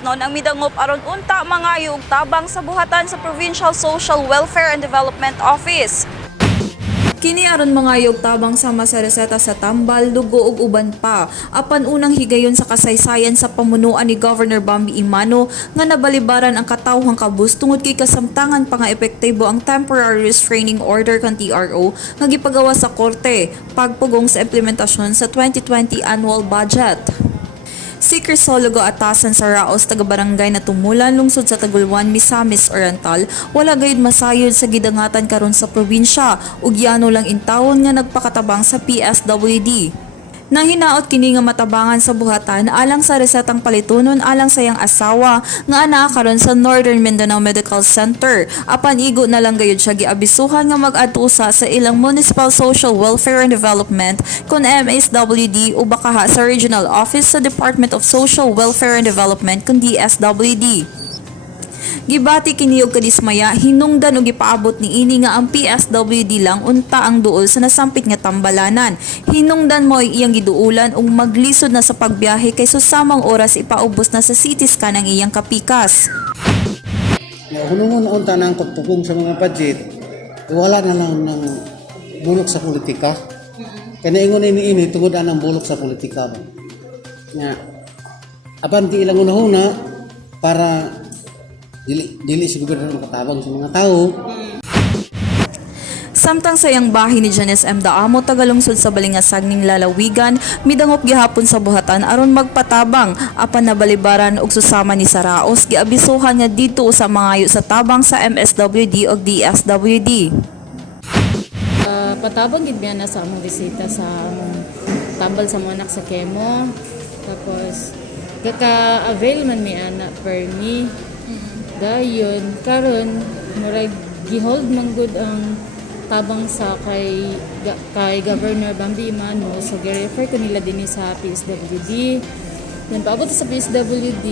non ang midangop aron unta mangayo og tabang sa buhatan sa Provincial Social Welfare and Development Office. Kini aron mangayog tabang sama sa reseta sa tambal, dugo ug uban pa. Apan unang higayon sa kasaysayan sa pamunuan ni Governor Bambi Imano nga nabalibaran ang katawhang kabus tungod kay kasamtangan pa nga epektibo ang Temporary Restraining Order kan TRO nga gipagawa sa korte pagpugong sa implementasyon sa 2020 annual budget. Si Crisologo Atasan sa Raos, taga-barangay na Tumulan, lungsod sa Tagulwan, Misamis Oriental, wala gayud masayod sa gidangatan karon sa probinsya ug yano lang intawon nga nagpakatabang sa PSWD. Nang hinaot kini nga matabangan sa buhatan alang sa resetang palitunon alang sa iyang asawa nga anaa karon sa Northern Mindanao Medical Center. Apan igo na lang gayud siya giabisuhan nga mag-atusa sa ilang Municipal Social Welfare and Development kun MSWD o bakaha sa Regional Office sa Department of Social Welfare and Development kun DSWD. Gibati kini og kadismaya hinungdan og gipaabot ni ini nga ang PSWD lang unta ang duol sa nasampit nga tambalanan. Hinungdan mo iyang giduulan ug maglisod na sa pagbiyahe kay susamang oras ipaubos na sa CT scan ang iyang kapikas. Hunungon unta nang pagpugong sa mga budget, wala na lang ng bulok sa politika. Kaya ingon ini tungod ang bulok sa politika ba. Nga abanti ilang una para dili si gobyerno makatabang sa mga tao. Samtang sa iyang bahin ni Janice M. Daamo, tagalungsod sa Balingasag ning Lalawigan, midangop gihapon sa buhatan aron magpatabang apan nabalibaran og susama ni Saraos giabisuhan nga dito sa mangayo sa tabang sa MSWD ug DSWD. Patabang gid na sa among bisita sa among tambal sa mga anak sa Kemo. Tapos kaka-avail man mi ana permi. Dayon karon murag gihold man gud ang tabang sa kay Governor Bambi Imano, so gi-refer ko nila dinhi sa PSWD. Then paabot sa PSWD,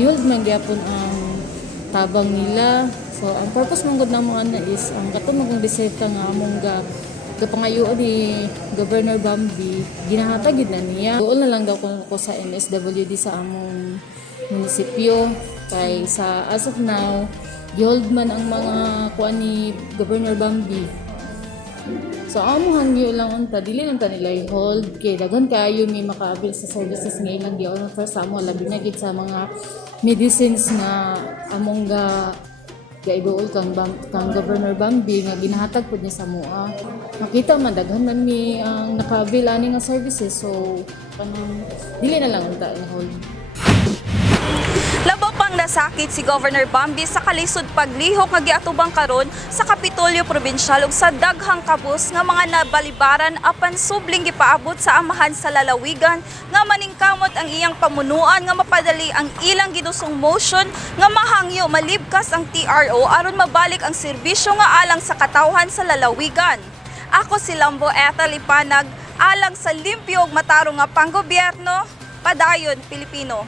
gihold man gyapon ang tabang nila. So ang purpose man gud namo ana is ang katong magong reseta nga among gapangayo ni Governor Bambi ginahatag gid na niya. Duol na lang daw ko sa MSWD sa among munisipyo kay sa as of now gihold man ang mga kuan ni Governor Bambi. So amo hangyo lang unta dili lang ta nila i-hold kay daghan kayo may makaabil sa services nga ilang giyon for sa amo labi na gid sa mga medicines nga among gaiduol kang Governor Bambi nga ginahatag pud niya sa mua. Makita man daghan man mi ang nakaabil ani nga services, so kanang dili na lang unta i-hold. Labaw pang nasakit si Governor Bambi sa kalisod paglihok nga giatubang karon sa Kapitolyo Provincial ug sa daghang kabus nga mga nabalibaran apan subling gipaabot sa amahan sa lalawigan nga maningkamot ang iyang pamunuan nga mapadali ang ilang gidusong motion nga mahangyo malibkas ang TRO aron mabalik ang serbisyo nga alang sa katawhan sa lalawigan. Ako si Lambo Ethel Ipanag alang sa limpyo ug matarong nga panggobyerno, padayon Pilipino.